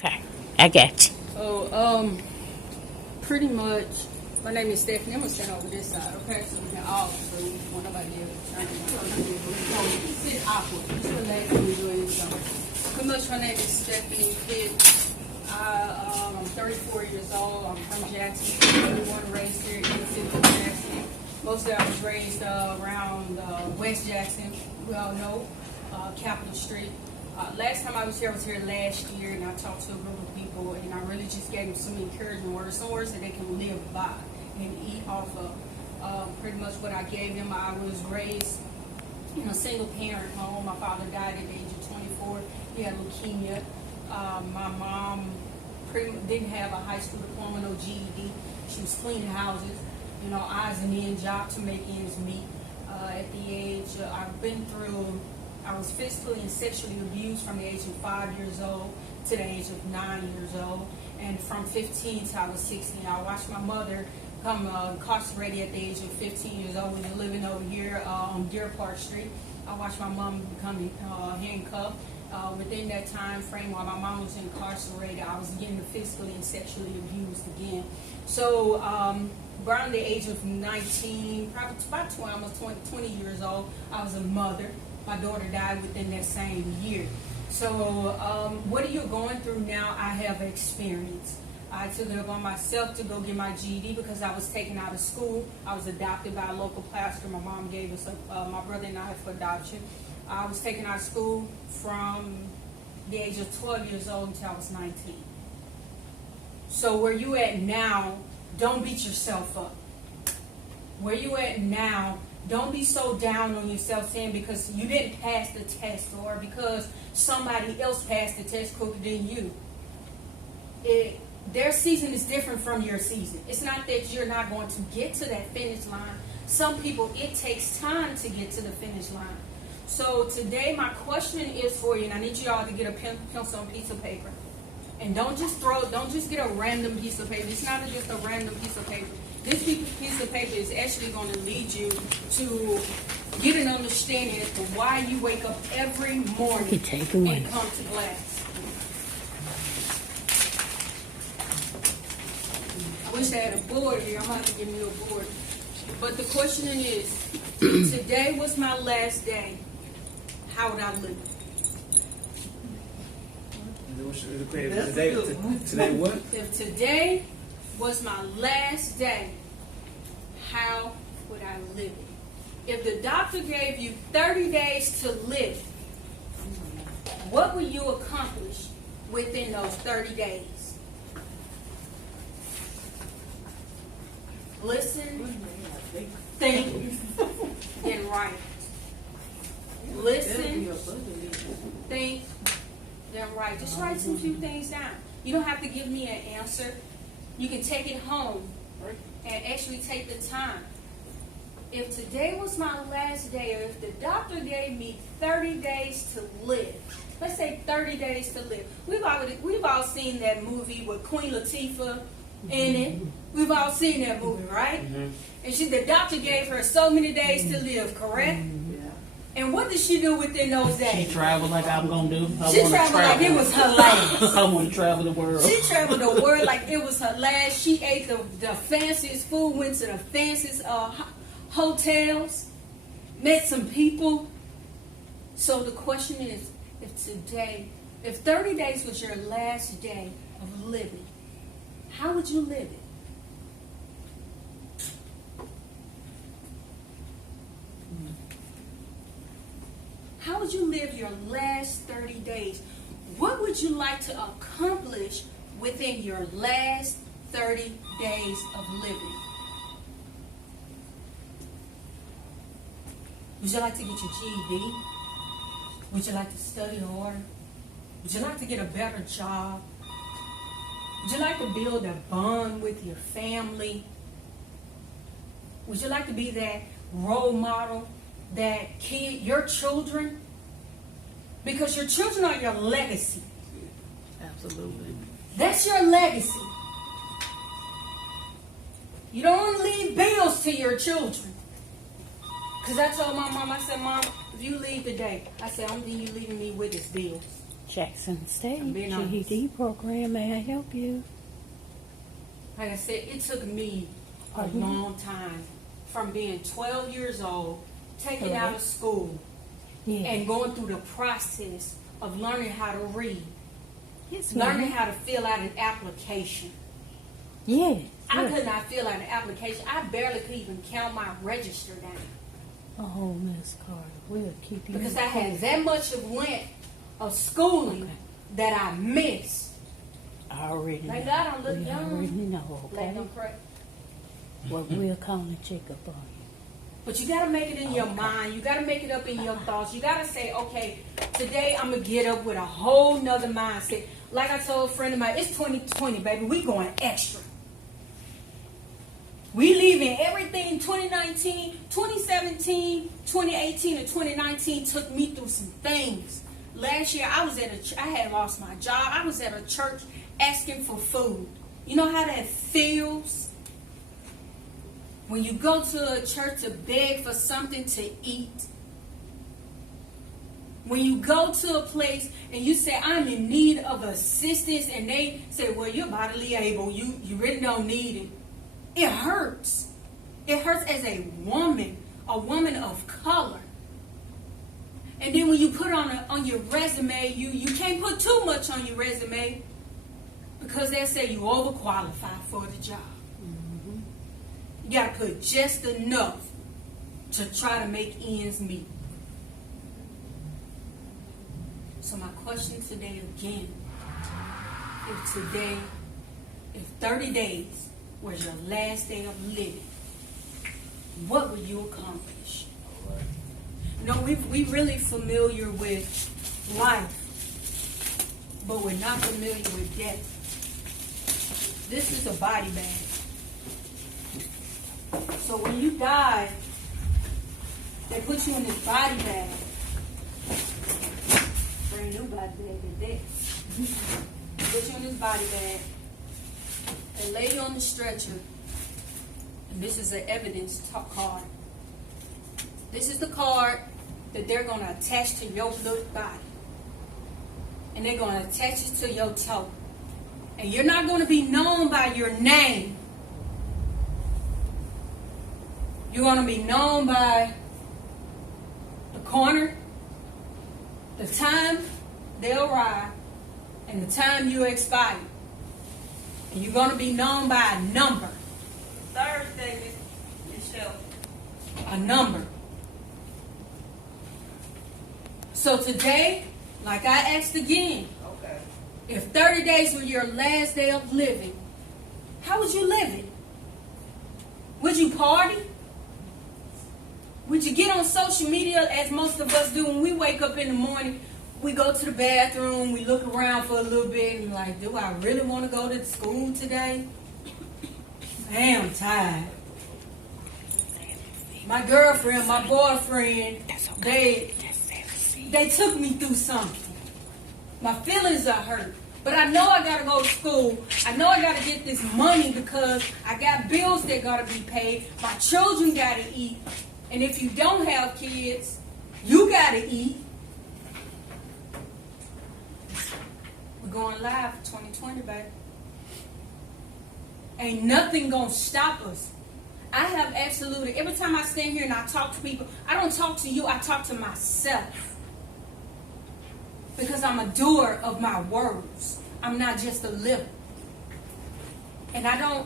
Okay, I got you. Pretty much, my name is Stephanie. I'm gonna stand over this side, okay? So we can all see when nobody else. Sit awkward. Just relax and enjoy yourself. Pretty much, my name is Stephanie Pitt. I'm 34 years old. I'm from Jackson. Born and raised here in the city of Jackson. Mostly, I was raised around West Jackson. We all know Capitol Street. Last time I was here last year, and I talked to a group of people, and I really just gave them some encouragement words, some words that they can live by and eat off of. Pretty much what I gave them, I was raised in a single parent home. My father died at the age of 24. He had leukemia. My mom didn't have a high school diploma, no GED. She was cleaning houses, odds and ends, job to make ends meet. At the age, I was physically and sexually abused from the age of 5 years old to the age of 9 years old. And from 15 to I was 16, I watched my mother become incarcerated at the age of 15 years old. We were living over here on Deer Park Street. I watched my mom become handcuffed. Within that time frame while my mom was incarcerated, I was getting physically and sexually abused again. So around the age of 19, probably about 20, almost 20 years old, I was a mother. My daughter died within that same year. So what are you going through now? I have experience. I took it upon myself to go get my GED because I was taken out of school. I was adopted by a local pastor. My mom gave us, my brother and I, for adoption. I was taken out of school from the age of 12 years old until I was 19. So where you at now, don't beat yourself up. Where you at now, don't be so down on yourself saying because you didn't pass the test or because somebody else passed the test quicker than you. Their season is different from your season. It's not that you're not going to get to that finish line. Some people, it takes time to get to the finish line. So today my question is for you, and I need you all to get a pencil and piece of paper. And don't just get a random piece of paper. It's not just a random piece of paper. This piece of paper is actually going to lead you to get an understanding as to why you wake up every morning and come to class. I wish I had a board here. I'm going to have to give you a board. But the question is, today was my last day. How would I live? Today what? If today was my last day, how would I live it? If the doctor gave you 30 days to live, what will you accomplish within those 30 days? Listen, think, then write. Listen, think, then write. Just write some few things down. You don't have to give me an answer. You can take it home and actually take the time. If today was my last day, or if the doctor gave me 30 days to live, let's say 30 days to live. We've all seen that movie with Queen Latifah in it. We've all seen that movie, right? Mm-hmm. And the doctor gave her so many days to live, correct? And what did she do within those days? She traveled like I'm going to do. She traveled like it was her last. I want to travel the world. She traveled the world like it was her last. She ate the fanciest food, went to the fanciest hotels, met some people. So the question is, if 30 days was your last day of living, how would you live it? How would you live your last 30 days? What would you like to accomplish within your last 30 days of living? Would you like to get your GED? Would you like to study harder? Would you like to get a better job? Would you like to build a bond with your family? Would you like to be that role model, that kid, your children? Because your children are your legacy. Absolutely. That's your legacy. You don't leave bills to your children. Because I told my mom, I said, Mom, if you leave today, I said, only thing you leaving me with is bills. Jackson State I'm being honest. GED program. May I help you? Like I said, it took me a Pardon? long time from being 12 years old, taken Correct. out of school, Yes. and going through the process of learning how to read, Yes, learning ma'am. how to fill out an application. Yes. I yes. could not fill out an application. I barely could even count my register down Oh, Miss Carter, we'll keep you. because I had that much of length of schooling Okay. that I missed. I already know. Like, I don't look we young. already know, Like, okay? I'm correct. Well, we'll call and check up on you. But you gotta make it in your Okay. mind. You gotta make it up in your thoughts. You gotta say, okay, today I'm gonna get up with a whole nother mindset. Like I told a friend of mine, it's 2020, baby. We going extra. We leaving everything 2019, 2017, 2018, and 2019 took me through some things. Last year I was at I had lost my job. I was at a church asking for food. You know how that feels? When you go to a church to beg for something to eat. When you go to a place and you say, I'm in need of assistance, and they say, well, you're bodily able. You really don't need it. It hurts. It hurts as a woman of color. And then when you put on your resume, you can't put too much on your resume because they say you overqualified for the job. You got to put just enough to try to make ends meet. So my question today again, if 30 days was your last day of living, what would you accomplish? No, we really familiar with life, but we're not familiar with death. This is a body bag. So when you die, they put you in this body bag. Brand new body bag, they're dead. They put you in this body bag. They lay you on the stretcher. And this is an evidence card. This is the card that they're going to attach to your little body. And they're going to attach it to your toe. And you're not going to be known by your name. You're going to be known by the corner, the time they'll arrive, and the time you expire. And you're going to be known by a number. Thursday, Michelle. A number. So today, like I asked again, Okay. if 30 days were your last day of living, how would you live it? Would you party? Would you get on social media as most of us do when we wake up in the morning? We go to the bathroom, we look around for a little bit and like, do I really want to go to school today? Man, I'm tired. My girlfriend, my boyfriend, they took me through something. My feelings are hurt. But I know I got to go to school. I know I got to get this money because I got bills that got to be paid. My children got to eat. And if you don't have kids, you got to eat. We're going live for 2020, baby. Ain't nothing going to stop us. I have absolutely, every time I stand here and I talk to people, I don't talk to you, I talk to myself. Because I'm a doer of my words. I'm not just a liver. And I